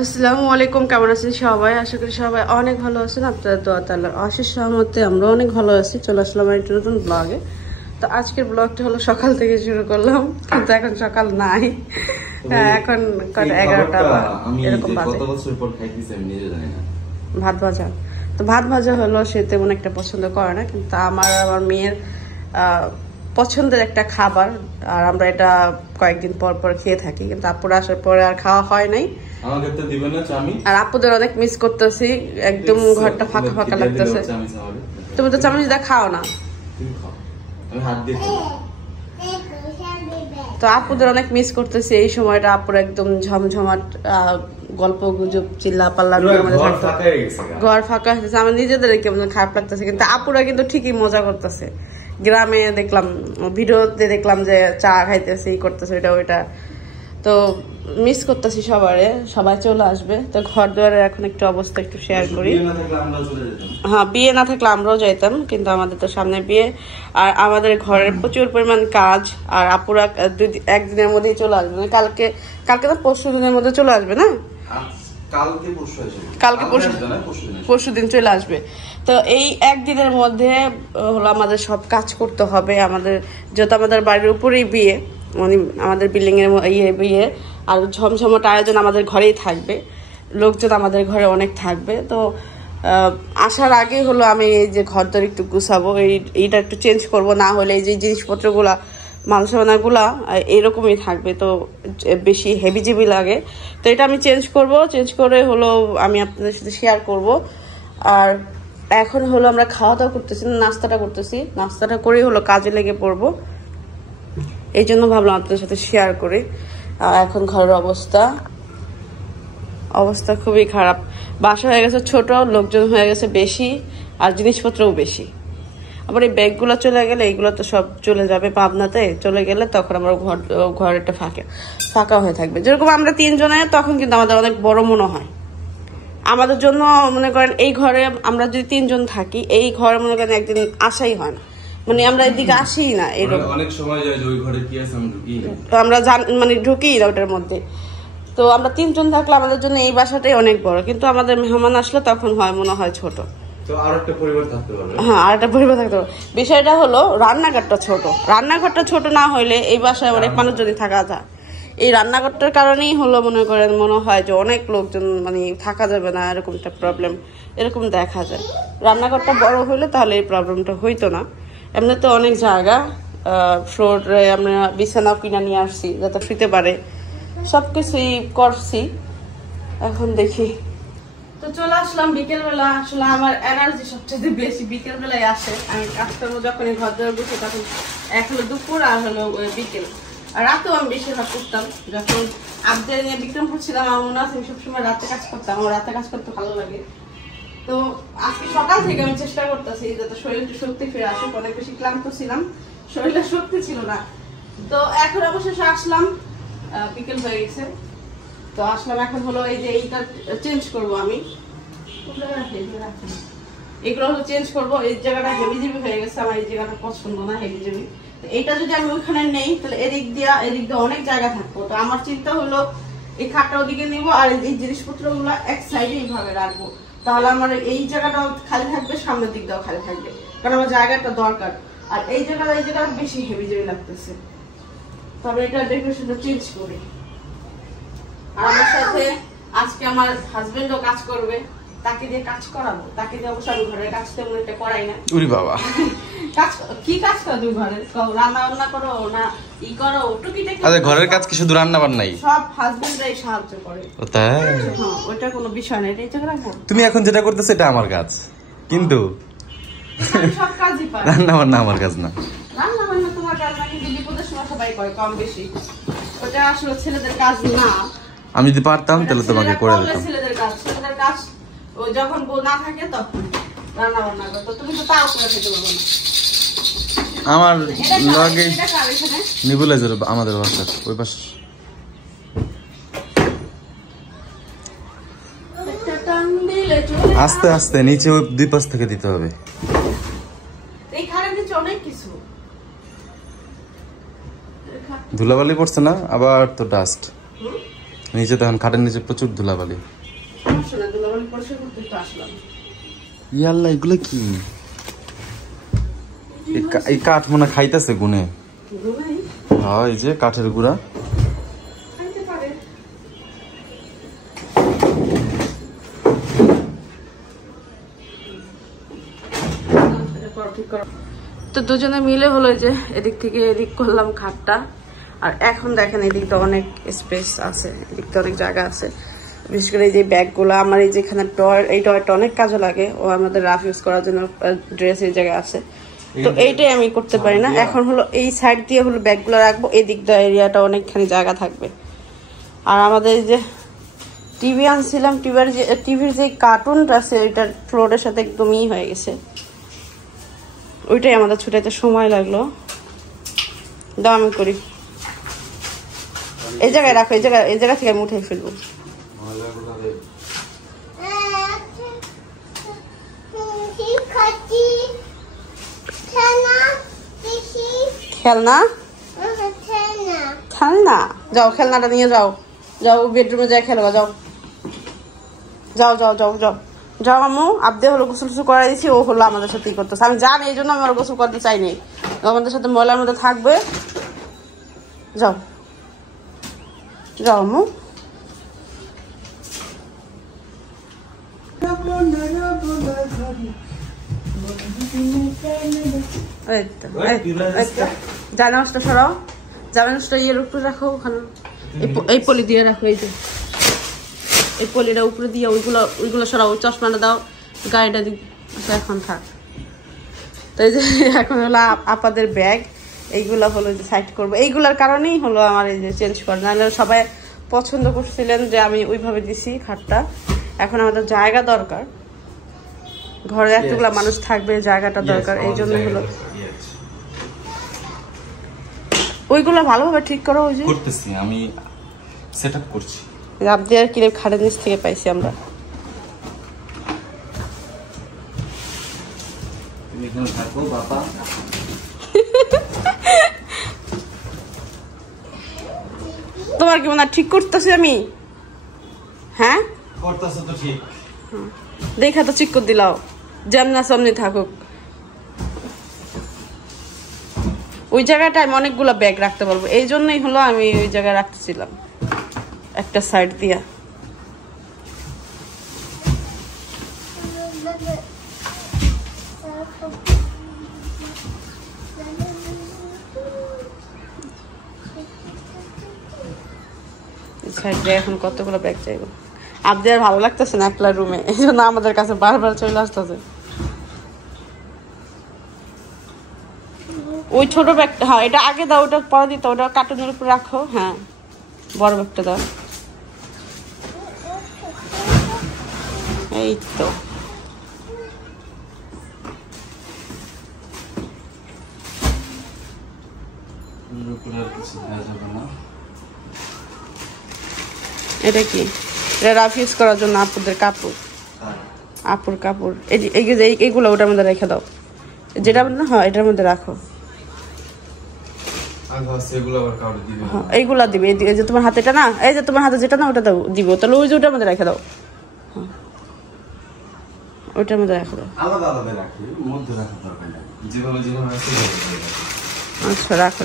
আসসালামু আলাইকুম, কেমন আছেন সবাই? আশা করি সবাই অনেক ভালো আছেন। আপনাদের দোয়া আল্লাহর অশেষ রহমতে আমরা অনেক ভালো আছি। চলে আসলাম একটা নতুন ব্লগে। তো আজকের ব্লগটা হলো সকাল থেকে শুরু করলাম, কিন্তু এখন সকাল নাই, এখন 11টা এরকম বাজে। ভাত ভাজা, তো ভাত ভাজা হলো, সে তেমন একটা পছন্দ করে না, কিন্তু আমার মেয়ের পছন্দের একটা খাবার। আর আমরা এটা কয়েকদিন পর পর খেয়ে থাকি, কিন্তু আপুরা আসার পরে আর খাওয়া হয় নাই। আর আপুদের অনেক মিস করতেছি, একদম ঘরটা ফাঁকা ফাঁকা লাগতেছে। তুমি তো চামচ দিয়ে খাও না, তো আপুদের অনেক মিস করতেছি এই সময়টা। আপুর একদম ঝমঝমাট গল্প গুজব চিল্লা পাল্লা ঘর ফাঁকা হয়েছে। আমার নিজেদের কেমন খারাপ লাগতেছে, কিন্তু আপুরা কিন্তু ঠিকই মজা করতেছে। গ্রামে দেখলাম, ভিডিওতে দেখলাম যে চা খাইতেছে, ই করতেছে, এটা ওইটা। তো মিস করতেছি সবারে, সবাই চলে আসবে। তো ঘর দুয়ারের এখন একটু অবস্থা একটু শেয়ার করি। হ্যাঁ, বিয়ে না থাকলে আমরাও যাইতাম, কিন্তু আমাদের তো সামনে বিয়ে, আর আমাদের ঘরের প্রচুর পরিমাণ কাজ। আর আপুরা একদিনের মধ্যেই চলে আসবে, মানে কালকে তো পরশু দিনের মধ্যে চলে আসবে না, কালকে পরশু দিন চলে আসবে। তো এই একদিনের মধ্যে হলো আমাদের সব কাজ করতে হবে। আমাদের যেহেতু আমাদের বাড়ির উপরেই বিয়ে, মানে আমাদের বিল্ডিং এর বিয়ে, আর ঝমঝমাট আয়োজন আমাদের ঘরেই থাকবে, লোকজন আমাদের ঘরে অনেক থাকবে। তো আসার আগে হলো আমি এই যে ঘর দর একটু গুছাবো, এইটা একটু চেঞ্জ করব, না হলে এই যে জিনিসপত্রগুলা মালসামানাগুলা এরকমই থাকবে, তো বেশি হেভিজিবি লাগে। তো এটা আমি চেঞ্জ করে হলো আমি আপনাদের সাথে শেয়ার করব। আর এখন হলো আমরা খাওয়া দাওয়া করতেছি, নাস্তাটা করতেছি, নাস্তাটা করেই হলো কাজে লেগে পড়বো। এই জন্য ভাবলাম আপনাদের সাথে শেয়ার করি। এখন ঘরের অবস্থা খুবই খারাপ। বাসা হয়ে গেছে ছোট, লোকজন হয়ে গেছে বেশি, আর জিনিসপত্রও বেশি। আবার এই ব্যাগগুলো চলে গেলে এইগুলো তো সব চলে যাবে পাবনাতে, চলে গেলে তখন আমার ঘরটা ফাঁকা হয়ে থাকবে। যেরকম আমরা 3 জনে, তখন কিন্তু আমাদের অনেক বড় মনে হয়। আমাদের জন্য মনে করেন এই ঘরে আমরা যদি 3 জন থাকি, এই ঘরে মনে করেন একদিন আসাই হয় না, মানে আমরা এদিকে আসি না, এরকম অনেক সময় যায় যে ওই ঘরে কি আছে আমরা মানে ঢুকি না ওটার মধ্যে। তো আমরা 3 জন থাকলে আমাদের জন্য এই বাসাটাই অনেক বড়, কিন্তু আমাদের মেহমান আসলে তখন মনে হয় ছোট। হ্যাঁ, আর একটা পরিবার থাকতে পারবে। বিষয়টা হলো রান্নাঘরটা ছোট না হইলে এই বাসায় অনেক মানুষ যদি থাকা যায়। এই রান্নাঘরটার কারণেই হলো মনে হয় যে অনেক লোকজন মানে থাকা যাবে না, এরকম একটা প্রবলেম এরকম দেখা যায়। রান্নাঘরটা বড় হইলে তাহলে এই প্রবলেমটা হইতো না। এমনি তো অনেক জায়গা, ফ্লোরে আমরা বিছানাও কিনা নিয়ে আসছি যাতে শুতে পারে, সবকিছুই করছি। এখন দেখি। তো চলে আসলাম বিকেলবেলা। আসলে আমার এনার্জি সবচেয়ে বেশি বিকেলবেলায় আসে। আমি কাজ করবো যখনই ঘর দর বসে, তখন এক হলো দুপুর আর হলো বিকেল। আর রাতেও আমি বেশিরভাগ করতাম, যখন আবদের নিয়ে বিক্রমপুর ছিলাম। আমার মনে আছে আমি সবসময় রাতে কাজ করতাম, আমার রাতে কাজ করতে ভালো লাগে। তো আজকে সকাল থেকে আমি চেষ্টা করতেছি যাতে শরীরে একটু শক্তি ফিরে আসুক। অনেক বেশি ক্লান্ত ছিলাম, শরীরে শক্তি ছিল না। তো এখন অবশেষে আসলাম, বিকেল হয়ে গেছে। তো আসলাম, এখন হলো এই যে এইটা চেঞ্জ করবো আমি, এগুলো হলো চেঞ্জ করবো। এই জায়গাটা হেভিজিবি হয়ে গেছে, আমার এই জায়গাটা পছন্দ না হেভিজিবি। তো এইটা যদি আমি ওইখানে নেই, তাহলে এদিক দিয়ে অনেক জায়গা থাকবো। তো আমার চিন্তা হলো এই খাটটা ওদিকে নিবো, আর এই জিনিসপত্র গুলো এক সাইডে এইভাবে রাখবো, তাহলে আমার এই জায়গাটাও খালি থাকবে, সামনের দিকটাও খালি থাকবে, কারণ আমার জায়গাটা দরকার। আর এই জায়গাটা বেশি হেভিজিবি লাগতেছে। তবে এটা ডেকোরেশনটা চেঞ্জ করি। আর আমার সাথে আজকে আমার হাজবেন্ডও কাজ করবে, তাকে দিয়ে কাজ করাবো। তাকে দিয়ে অবশ্য আমি ঘরের কাজ তেমন একটা করাই না। উরি বাবা, কি কাজ করো তুমি ঘরে? রান্না বান্না করো না ই করো টুকিটাকি? আরে ঘরের কাজ কি শুধু রান্না বান্নাই? সব হাজবেন্ডরাই সাহায্য করে। ও তাই? হ্যাঁ, ওটা কোনো বিষয় না। এই জায়গা রাখো। তুমি এখন যেটা করতেছো এটা আমার কাজ, কিন্তু সব কাজই পারে। রান্না বান্না আমার কাজ না। রান্না বান্না তোমার কাজ না, কিন্তু বিপদের সময় সবাই করে কম বেশি। ওটা আসলে ছেলেদের কাজ না। আমি যদি পারতাম তাহলে তোমাকে করে দিতাম। ছেলেদের কাজ ও যখন বউ না থাকে তখন রান্না বান্না করে। তো তুমি তো তাও করে খেতে পারবে না। আমার লগে নিবুলাইজার আমাদের বাসার ওই পাশে। আস্তে আস্তে নিচে ওই 2 পাশ থেকে দিতে হবে। ধুলাবালি পড়ছে না আবার তো ডাস্ট। নিচে তখন খাটের নিচে প্রচুর ধুলাবালি। ইয়াল্লা এগুলো কি? এই কাঠ মনে খাইতেছে গুনে। হ্যাঁ এই যে কাঠের গুঁড়া। তো দুজনে মিলে হলো যে এদিক থেকে এদিক করলাম খাটটা। আর এখন দেখেন এদিকটা অনেক স্পেস আছে, এদিকটা অনেক জায়গা আছে। বিশেষ করে এই যে ব্যাগগুলো আমার এই যেখানে টয়, এই টয়টা অনেক কাজে লাগে। ও আমাদের রাফ ইউজ করার জন্য ড্রেস এই জায়গায় আছে। তো এইটাই আমি করতে পারি না। এখন হলো এই সাইড দিয়ে হলো ব্যাগগুলো রাখবো, এই দিকটা এরিয়াটা অনেকখানি জায়গা থাকবে। আর আমাদের এই যে টিভি আনছিলাম, টিভির যে কার্টুনটা আছে ওইটার ফ্লোরের সাথে একদমই হয়ে গেছে। ওইটাই আমাদের ছুটাইতে সময় লাগলো। দাও আমি করি। এই জায়গায় রাখো, এই জায়গা থেকে আমি উঠে ফেলবো। খেলনা খেলনা যাও, খেলনাটা নিয়ে যাও, যাও বেডরুমে যাই খেলবা। যাও যাও যাও যাও যাও যাও। আম্মু আব্দে হলো গোসল টুসল করাই দিচ্ছি, ও হলো আমাদের সাথেই করতেছে। আমি জানি, এই জন্য আমি আর গোসল করতে চাইনি, আমাদের সাথে ময়লার মধ্যে থাকবে। যাও যাও আম্মু। জানাসটা সরাও, জানাসটা ইয়ের উপরে রাখো, ওখানে এই পলি দিয়ে রাখো। এই যে এই পলিটা উপরে দিয়ে ওইগুলো সরাও। চশমাটা দাও, গাড়িটা দি। আচ্ছা এখন থাক। তো এই যে এখন হলো আপাদের ব্যাগ, এইগুলো হলো যে সাইড করবো। এইগুলোর কারণেই হলো আমার এই যে চেঞ্জ করা। নাহলে সবাই পছন্দ করছিলেন যে আমি ওইভাবে দিছি খাটটা। এখন আমাদের জায়গা দরকার, ঘরে এতগুলা মানুষ থাকবে, জায়গাটা দরকার। এই জন্য হলো ওইগুলো ভালোভাবে ঠিক করো। ওই যে করতেছি আমি, সেটআপ করছি। আব্দি আর কিরে খাটের নিচ থেকে পাইছি আমরা। তুমি এখানে থাকো বাবা। তোমার কি মনে হয় ঠিক করতেছি আমি? হ্যাঁ করতেছো তো ঠিক। দেখা তো ঠিক করে দিলাও, যেমনা সামনে থাকুক। ওই জায়গাটা আমি অনেকগুলো ব্যাগ রাখতে পারবো, এই জন্যই হলো আমি ওই জায়গায় রাখতেছিলাম একটা সাইড দিয়া। সাইড দিয়ে এখন কতগুলো ব্যাগ চাইবো। আব্দি আর ভালো লাগতেছে না একলা রুমে, এই জন্য আমাদের কাছে বারবার চলে আসতেছে। ওই ছোট ব্যাগটা, হ্যাঁ এটা আগে দাও, ওটা পরে দিতে, ওটা কার্টুনের উপর রাখো। হ্যাঁ বড় ব্যাগটা দাও। এই তো এটা কি? এটা রাফ ইউজ করার জন্য আপুদের কাপড়, আপুর কাপড়। এইগুলো ওটার মধ্যে রেখে দাও, যেটা না হয় এটার মধ্যে রাখো। এইগুলা দিবে, এই যে তোমার হাতেটা না, এই যে তোমার হাতে যেটা না ওটা দাও দিব, তাহলে ওই যে ওটার মধ্যে রেখে দাও। ওইটার মধ্যে রেখে দাও। আচ্ছা রাখো।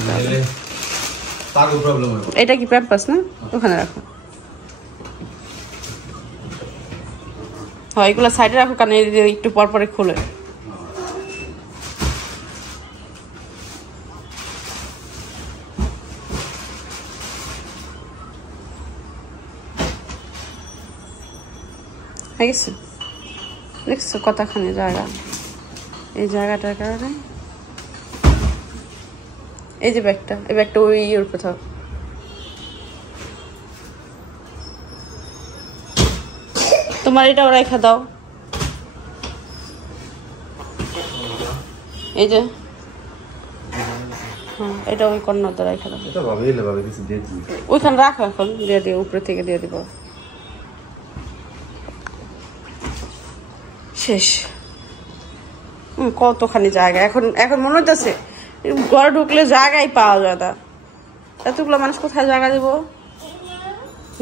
এটা কি প্যাম্পাস না? ওখানে রাখো। হ্যাঁ এগুলো সাইডে রাখো, কারণ একটু পর পরে খুলে। দেখছো কতখানি জায়গা, এই জায়গাটার কারণে। এই যে ব্যাগটা, এই ব্যাগটা ওই ইয়ের কোথাও। তোমার এটাও রেখে দাও। এই যে হ্যাঁ এটা ওই কর্নারটা রেখে দাও। ওইখানে রাখো, এখন দিয়ে দিও, উপরে থেকে দিয়ে দিব। শেষ। কতখানি জায়গা, এখন মনে হইতেছে ঘরে ঢুকলে জায়গায় পাওয়া যায় না। এতগুলো মানুষ কোথায় জায়গা দিব?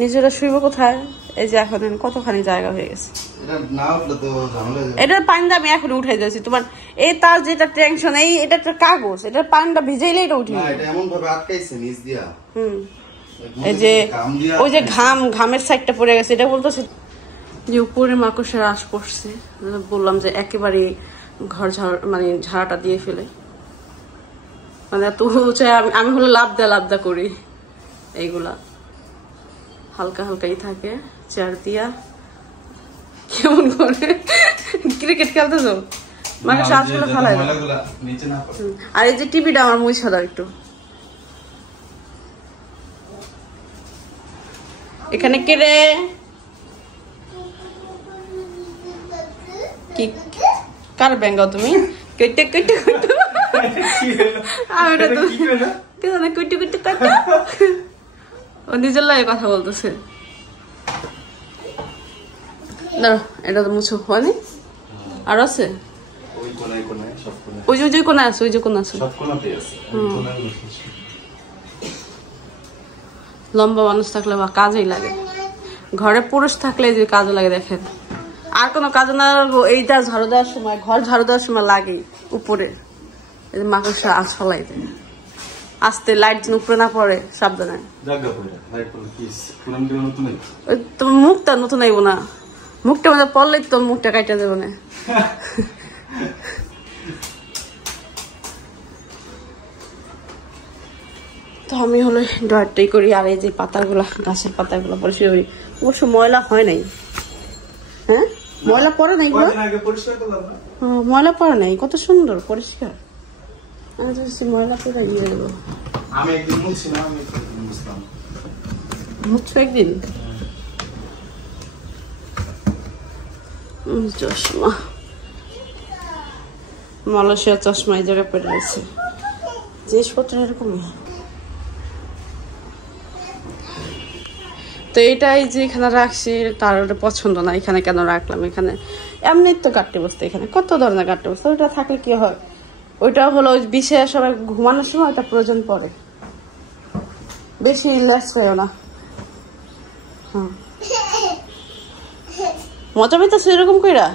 নিজেরা শুইব কোথায়? এই যে এখন কতখানি জায়গা হয়ে গেছে। এটার পানিটা আমি এখন উঠাই দিয়েছি। তোমার এই তার যেটা টেনশন, এটা একটা কাগজ, এটার পানিটা ভিজাইলে এটা উঠে এই যে ওই যে ঘামের সাইডটা পড়ে গেছে, এটা বলতেছে যে উপরে মাকড়সার আশ পড়ছে। বললাম যে একেবারে ঘর মানে ঝাড়াটা দিয়ে ফেলে, মানে এত আমি হলো লাভ দা করি। এইগুলা হালকা হালকাই থাকে। চেয়ার দিয়া কেমন করে ক্রিকেট খেলতেছ? মাকে শ্বাসগুলো ফেলাই। আর এই যে টিভিটা আমার মুছে দাও একটু। এখানে কে রে? কি কার ব্যাঙ্গাও তুমি? কেটে কেটে কেটে আমি তো কেটে কেটে কেটে ও নিজের লাগে কথা বলতেছে। দাঁড়ো, এটা তো মুছো হয়নি, আর আছে ওই যে কোনায় আছে, ওই যে কোনা আছে। লম্বা মানুষ থাকলে বা কাজেই লাগে, ঘরে পুরুষ থাকলে যে কাজে লাগে। দেখেন আর কোনো কাজ না, এইটা ঝাড়ু দেওয়ার সময়, ঘর ঝাড়ু দেওয়ার সময় লাগে উপরে এই যে মাকড়সা আঁচ ফলাই দেয়। আস্তে লাইট যেন উপরে না পড়ে, সাবধানে। তোমার মুখটা নতুন আইব না, মুখটা মধ্যে পড়লে তোর মুখটা কাটা দেবো না। তো আমি হলো ড্রয়ারটাই করি। আর এই যে পাতাগুলা, গাছের পাতাগুলো পরিষ্কার করি। অবশ্য ময়লা হয় নাই। হ্যাঁ ময়লা পড়ে নাই, ময়লা পড়ে নাই, কত সুন্দর পরিষ্কার। ময়লা পরে দিয়ে দেবো। মুছছো একদিন? চশমা, মালয়েশিয়ার চশমা এই জায়গায় পড়ে রয়েছে। জিনিসপত্র এরকমই। তো এটাই যে এখানে রাখছি তার পছন্দ না। এখানে কেন রাখলাম? এখানে এমনি তো গাঁটতে বসতে, এখানে কত ধরনের গাঁটতে বসতে। ওইটা থাকলে কি হয়, ওইটা হলো বিশেষ সবাই ঘুমানোর সময় ওটা প্রয়োজন পড়ে, বেশি রিল্যাক্স হয়েও না। হ্যাঁ মজা পাইতেছে এরকম কইরা?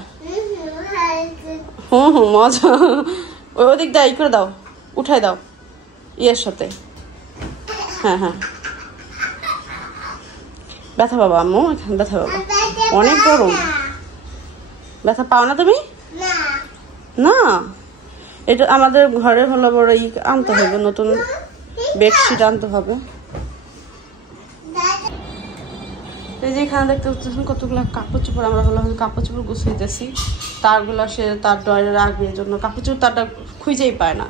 মজা। ওই দিক দা ই করে দাও, উঠাই দাও ইয়ের সাথে। হ্যাঁ হ্যাঁ ব্যথা পাবো আম্মু, এখানে ব্যথা পাবো, অনেক গরম। ব্যথা পাও না তুমি? না, এটা আমাদের ঘরে হলো বড় ই আনতে হবে, নতুন বেডশিট আনতে হবে। এই যে এখানে দেখতে পাচ্ছেন কতগুলো কাপড় চোপড়। আমরা হলো কাপড় চোপড় গুছাইতেছি, তারগুলো সে তার ড্রয়ারে রাখবে, এই জন্য কাপড় চোপড় তারটা খুঁজেই পায় না।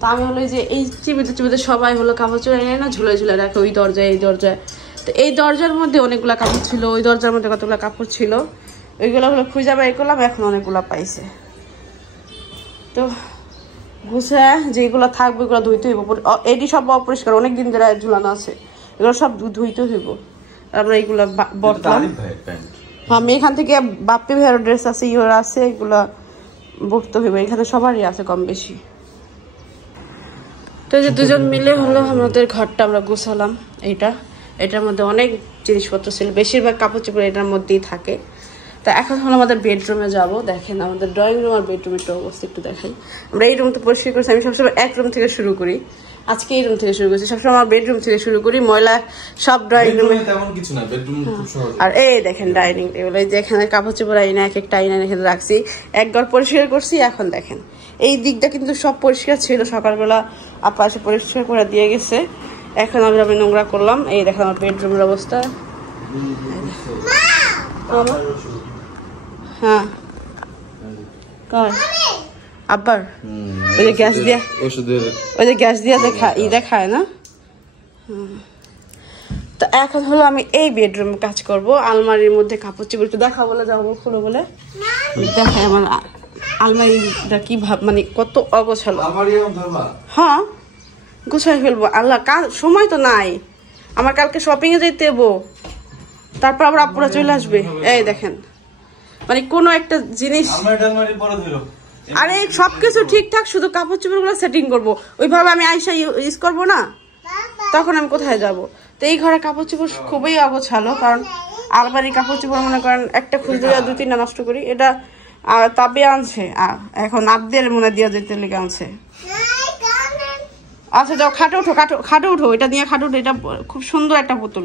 তা আমি হলো যে এই চিবিতে সবাই হলো কাপড় চোপড় এনে না ঝুলে ঝুলে রাখে, ওই দরজায় এই দরজায়। তো এই দরজার মধ্যে অনেকগুলো কাপড় ছিল, ওই দরজার মধ্যে কতগুলো কাপড় ছিল, ওইগুলো হলো খুঁজে বাই করলাম। এখন অনেকগুলো পাইছে। তো গুছা যেগুলো থাকবে ওগুলো ধুইতে হইব। এটি সব অপরিষ্কার, অনেকদিন ধরে ঝুলানো আছে, এগুলো সব ধুইতে হইব। আমরা এইগুলো বটলাম। আমি এখান থেকে বাপ্পি ভাইয়ের ড্রেস আছে, ইয়োর আছে, এগুলো বটতে হইব। এখানে সবারই আছে কম বেশি। তো যে দুজন মিলে হলো আমাদের ঘরটা আমরা গুছালাম। এটার মধ্যে অনেক জিনিসপত্র ছিল, বেশিরভাগ কাপড় চোপড় এটার মধ্যেই থাকে। তা এখন হলো আমাদের বেডরুমে যাব। দেখেন আমাদের ড্রয়িং রুম আর বেডরুমের অবস্থা একটু দেখাই। আমরা এই রুম তো পরিষ্কার করছি, আমি সবসময় এক রুম থেকে শুরু করি, আজকে এই রুম থেকে শুরু করছি। সবসময় আমার বেডরুম থেকে শুরু করি, ময়লা সব ড্রয়িং রুমে। আর এই দেখেন ডাইনিং টেবিল, এই যে এখানে কাপড় চোপড় আইনা এক একটা আইনা এখানে রাখছি, এক ঘর পরিষ্কার করছি। এখন দেখেন এই দিকটা কিন্তু সব পরিষ্কার ছিল, সকালবেলা আপা এসে পরিষ্কার করে দিয়ে গেছে। এখন আমি নোংরা করলাম। এই দেখেন আমার বেডরুমের অবস্থা। হ্যাঁ আবার ওই যে গ্যাস দিয়া, ওই যে গ্যাস দিয়া দেখায় না। তো এখন হলো আমি এই বেডরুমে কাজ করব। আলমারির মধ্যে কাপড় চোপড় একটু দেখা বলে যাবো, খুলে বলে দেখায় আমার আলমারিটা কি ভাব, মানে কত অগোছালো। হ্যাঁ গুছাই ফেলবো। আল্লাহ কাল সময় তো নাই আমার, কালকে শপিং এ যেতে হবো, তারপর আবার আপুরা চলে আসবে। এই দেখেন মানে কোনো একটা জিনিস, আরে সবকিছু ঠিকঠাক, শুধু কাপড় চোপড় গুলো সেটিং করবো। ওইভাবে আমি আইসা ইউজ করবো না, তখন আমি কোথায় যাব? তো এই ঘরে কাপড় চোপড় খুবই অগোছালো, কারণ আলমারি কাপড় চোপড় মনে করেন একটা খুঁজে 2-3টা নষ্ট করি। এটা তাবে আনছে, এখন আবদের মনে দিয়ে যেতে লেগে আনছে। আচ্ছা যাও, খাটে উঠো, খাটে উঠো, এটা নিয়ে খাটে উঠো। এটা খুব সুন্দর একটা পুতুল,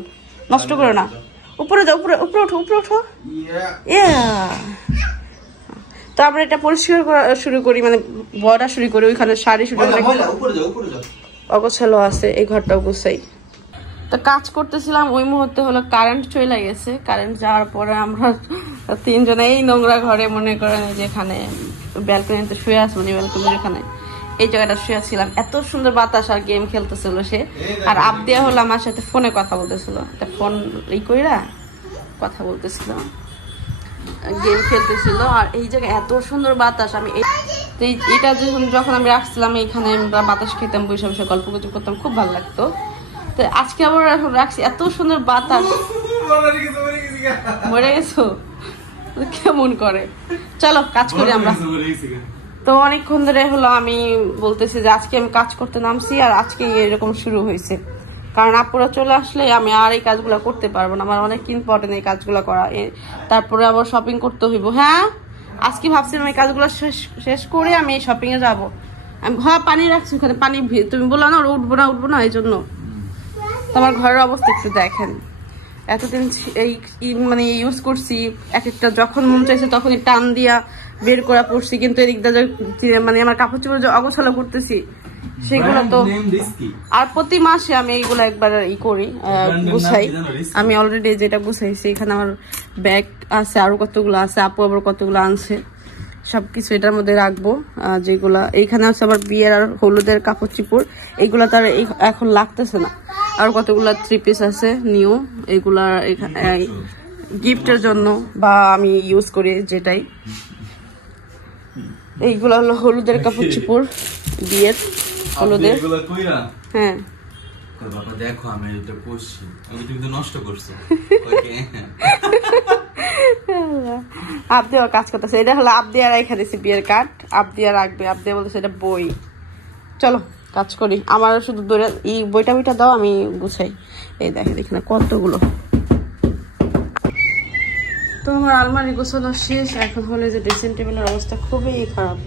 নষ্ট করো না। উপরে যাও, উপরে ওঠো, উপরে ওঠো। তো আমরা এটা পরিষ্কার করা শুরু করি, মানে বড়া শুরু করি, ওইখানে শাড়ি শুরু করি। অগোছালো আছে, এই ঘরটাও গুছাই। তো কাজ করতেছিলাম, ওই মুহূর্তে হলো কারেন্ট চলে গেছে। কারেন্ট যাওয়ার পরে আমরা 3 জনে এই নোংরা ঘরে মনে করেন যেখানে ব্যালকনিতে শুয়ে আসবো, ব্যালকনির এখানে এই জায়গাটা শুয়ে ছিলাম। এত সুন্দর বাতাস, আর গেম খেলতেছিল সে। আর আবদিয়া হলো আমার সাথে ফোনে কথা বলতেছিল, ফোন কইরা কথা বলতেছিল, গেম খেলতেছিল। আর এই জায়গায় এত সুন্দর বাতাস, আমি এটা যখন আমি রাখছিলাম এইখানে বাতাস খেতাম, বসে বসে গল্প গুজব করতাম, খুব ভালো লাগতো। তো আজকে আবার এখন রাখছি, এত সুন্দর বাতাস। মরে গেছো? কেমন করে, চলো কাজ করি আমরা। তো অনেকক্ষণ ধরে হলো আমি বলতেছি যে আজকে আমি কাজ করতে নামছি, আর আজকে এরকম শুরু হয়েছে। কারণ আপুরা চলে আসলে আমি আর এই কাজগুলো করতে পারবো না, আমার অনেক ইম্পর্টেন্ট এই কাজগুলো করা। তারপরে আবার শপিং করতে হইব। হ্যাঁ, আজকে ভাবছিলাম এই কাজগুলো শেষ করে আমি শপিং এ যাবো। আমি পানি রাখছি ওখানে, পানি তুমি বললো না উঠবো না এই জন্য। তোমার ঘরের অবস্থা একটু দেখেন, এতদিন এই মানে ইউজ করছি, এক একটা যখন মন চাইছে তখনই টান দিয়া বের করা পড়ছি, কিন্তু এদিকটা মানে আমার কাপড় চোপড় যে অগোছালো করতেছি সেগুলো তো। আর প্রতি মাসে আমি এইগুলো একবার করি, গুছাই। আমি অলরেডি যেটা গুছাইছি, এখানে আমার ব্যাগ আছে, আরো কতগুলো আছে, আপু আবার কতগুলো আনছে, সবকিছু এটার মধ্যে রাখবো। যেগুলা এইখানে আছে আমার বিয়ের আর হলুদের কাপড় চোপড়, এইগুলা তার এখন লাগতেছে না। আর কতগুলা 3 পিস আছে নিউ, এগুলা গিফটের জন্য বা আমি ইউজ করি যেটাই। এইগুলা হলো হলুদের কাপড় চোপড়, বিয়ের হলুদের। হ্যাঁ দেখো আমি এটা পড়ছি, আমি তুমি তো নষ্ট করছো। আবদিয়া কাজ করতেছে, এটা হলো আবদিয়া রেখে দিয়েছি বিয়ের কার্ড, আবদিয়া রাখবে। আবদিয়া বলতেছে এটা বই। চলো কাজ করি, আমার শুধু এই বইটা দাও, আমি গুছাই। এই দেখে না কতগুলো। তো আমার আলমারি গোছানো শেষ। এখন হলো যে ড্রেসিং টেবিলের অবস্থা খুবই খারাপ।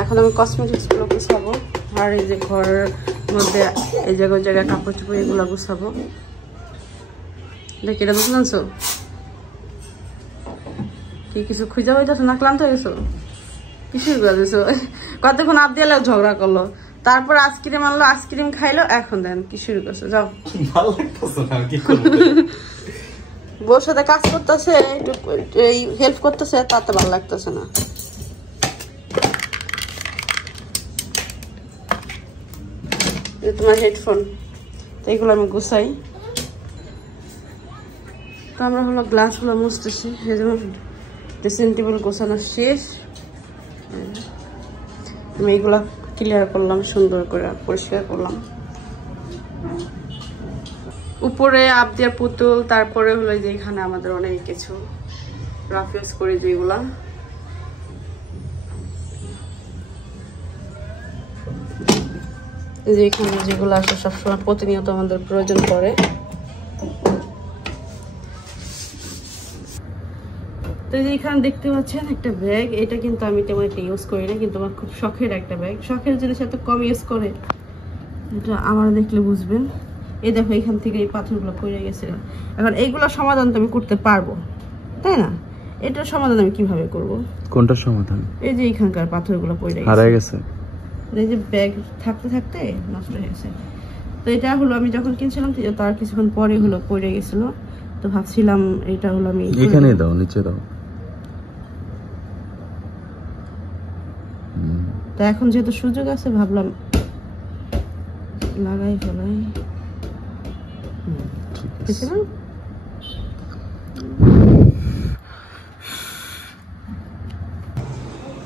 এখন আমি কসমেটিক্স গুলো গুছাবো, আর এই যে ঘরের মধ্যে এই জায়গায় কাপড় চোপড় এগুলো গুছাবো। দেখি এটা বুঝে আনছো কি? কিছু খুঁজে পাইতেছো না? ক্লান্ত হয়ে গেছো? কিছুই করে দিছো। কতক্ষণ আবদিয়া ঝগড়া করলো, তারপর আইসক্রিম আনলো, আইসক্রিম খাইলো, এখন দেন কি শুরু করছো? যাও, ভালো লাগতেছে না, কি করব? বউর সাথে কাজ করতেছে, একটু হেল্প করতেছে, তাতে ভালো লাগতেছে না। তোমার হেডফোন, তো এইগুলো আমি গুছাই। তো আমরা হলো গ্লাসগুলো মুছতেছি, এই জন্য ড্রেসিং টেবিল গোছানো শেষ। আমি এইগুলা ক্লিয়ার করলাম, সুন্দর করে পরিষ্কার করলাম। উপরে আবদিয়ার পুতুল, তারপরে হলো যে এখানে আমাদের অনেক কিছু রাফ ইউজ করি যেগুলা। যে এখানে যেগুলো আসে সবসময় প্রতিনিয়ত আমাদের প্রয়োজন পড়ে। তো যে এখানে দেখতে পাচ্ছেন একটা ব্যাগ, এটা কিন্তু আমি তেমন একটা ইউজ করি না, কিন্তু আমার খুব শখের একটা ব্যাগ। শখের জিনিস এত কম ইউজ করে, এটা আমার দেখলে বুঝবেন। এই দেখো এখান থেকে এই পাথরগুলো পড়ে গেছিল। এখন এইগুলো সমাধান তো আমি করতে পারবো, তাই না? এটার সমাধান আমি কিভাবে করব? কোনটার সমাধান? এই যে এখানকার পাথরগুলো পড়ে গেছে, এই যে ব্যাগ থাকতে থাকতে নষ্ট হয়ে গেছে। তো এটা হলো আমি যখন কিনছিলাম তার কিছুক্ষণ পরে হলো পড়ে গেছিল। তো ভাবছিলাম এটা হলো আমি এখানে দাও, নিচে দাও। তো এখন যেহেতু সুযোগ আছে ভাবলাম লাগাই ফেলাই।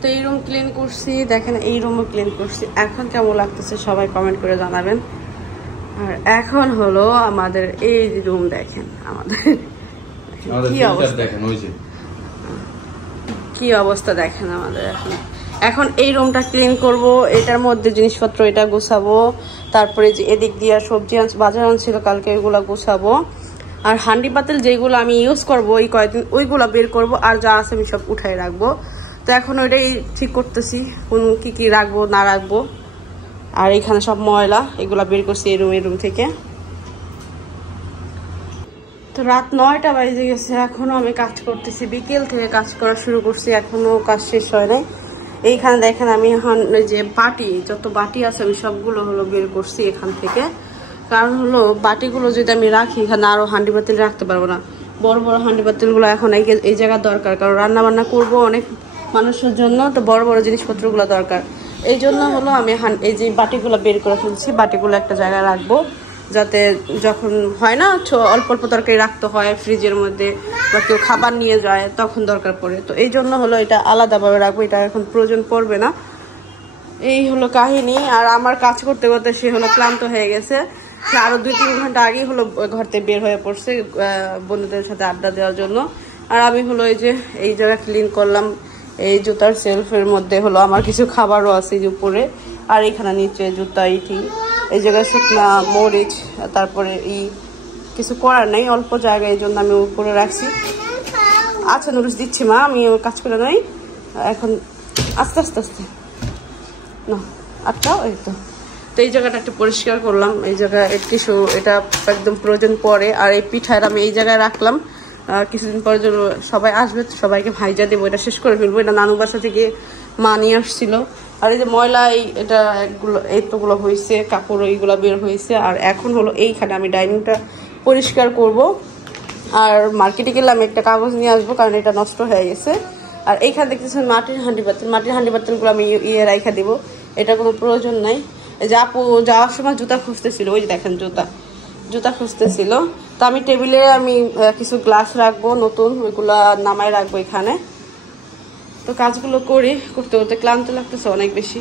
তো এই রুম ক্লিন করছি, দেখেন এই রুমও ক্লিন করছি। এখন কেমন লাগতেছে সবাই কমেন্ট করে জানাবেন। আর এখন হলো আমাদের এই রুম, দেখেন আমাদের কি অবস্থা, দেখেন ওই যে কি অবস্থা, দেখেন আমাদের এখন এখন এই রুমটা ক্লিন করব, এটার মধ্যে জিনিসপত্র এটা গুছাবো, তারপরে যে এদিক দিয়ে সবজি বাজার আনছিল কালকে ওইগুলা গুছাবো, আর হান্ডি পাতিল যেগুলো আমি ইউজ করবো এই কয়েকদিন ওইগুলো বের করব, আর যা আছে আমি সব উঠাই রাখবো। তো এখন ওইটাই ঠিক করতেছি কোন কি রাখবো না রাখবো। আর এখানে সব ময়লা এগুলা বের করছি এই রুম থেকে। তো রাত 9টা বাজে গেছে, এখনো আমি কাজ করতেছি, বিকেল থেকে কাজ করা শুরু করছি, এখনো কাজ শেষ হয় নাই। এইখানে দেখেন আমি যে বাটি যত বাটি আছে আমি সবগুলো হলো বের করছি এখান থেকে, কারণ হলো বাটিগুলো যদি আমি রাখি এখানে আরো হান্ডি পাতিল রাখতে পারবো না। বড় বড় হান্ডি পাতিলগুলো এখন এই জায়গার দরকার, কারণ রান্না বান্না করবো অনেক মানুষের জন্য, তো বড় বড় জিনিসপত্রগুলো দরকার। এই জন্য হলো আমি এই যে বাটিগুলো বের করে ফেলছি, বাটিগুলো একটা জায়গায় রাখবো, যাতে যখন হয় না অল্প অল্প তরকারি রাখতে হয় ফ্রিজের মধ্যে, বা কেউ খাবার নিয়ে যায় তখন দরকার পড়ে। তো এই জন্য হলো এটা আলাদাভাবে রাখবো, এটা এখন প্রয়োজন পড়বে না। এই হলো কাহিনী। আর আমার কাজ করতে করতে সে হলো ক্লান্ত হয়ে গেছে, আরো 2-3 ঘন্টা আগেই হলো ঘর থেকে বের হয়ে পড়ছে বন্ধুদের সাথে আড্ডা দেওয়ার জন্য। আর আমি হলো এই জায়গা ক্লিন করলাম, এই জুতার সেলফের মধ্যে হলো আমার কিছু খাবারও আছে যে উপরে, আর এখানে নিচে জুতা ইটি, এই জায়গায় শুকনা মরিচ, তারপরে কিছু করার নেই অল্প জায়গায়, এই জন্য আমি উপরে রাখছি। আচ্ছা নুডলস দিচ্ছি মা, আমি ওর কাজ করে নাই এখন, আস্তে আস্তে আস্তে না আটটাও। এই তো এই জায়গাটা একটু পরিষ্কার করলাম, এই জায়গায় কিছু এটা একদম প্রয়োজন পড়ে। আর এই পিঠার আমি এই জায়গায় রাখলাম, কিছুদিন পরে সবাই আসবে, সবাইকে ভাইজা দেবো, এটা শেষ করে ফেলবো। এটা নানু বাসা থেকে মা নিয়ে আসছিল। আর এই যে ময়লা এটা এতগুলো হয়েছে, কাপড় এইগুলো বের হয়েছে। আর এখন হলো এইখানে আমি ডাইনিংটা পরিষ্কার করব। আর মার্কেটে গেলে আমি একটা কাগজ নিয়ে আসবো, কারণ এটা নষ্ট হয়ে গেছে। আর এইখানে দেখতেছেন মাটির হাঁড়ি পাতিলগুলো আমি রাইখা দিব, এটা কোনো প্রয়োজন নাই। এই যে আপু যাওয়ার সময় জুতা খুঁজতেছিল, ওই যে দেখেন জুতা খুঁজতেছিল। তো আমি টেবিলে আমি কিছু গ্লাস রাখবো নতুন, ওইগুলা নামায় রাখবো এখানে। তো কাজগুলো করতে করতে ক্লান্ত লাগতেছে অনেক বেশি।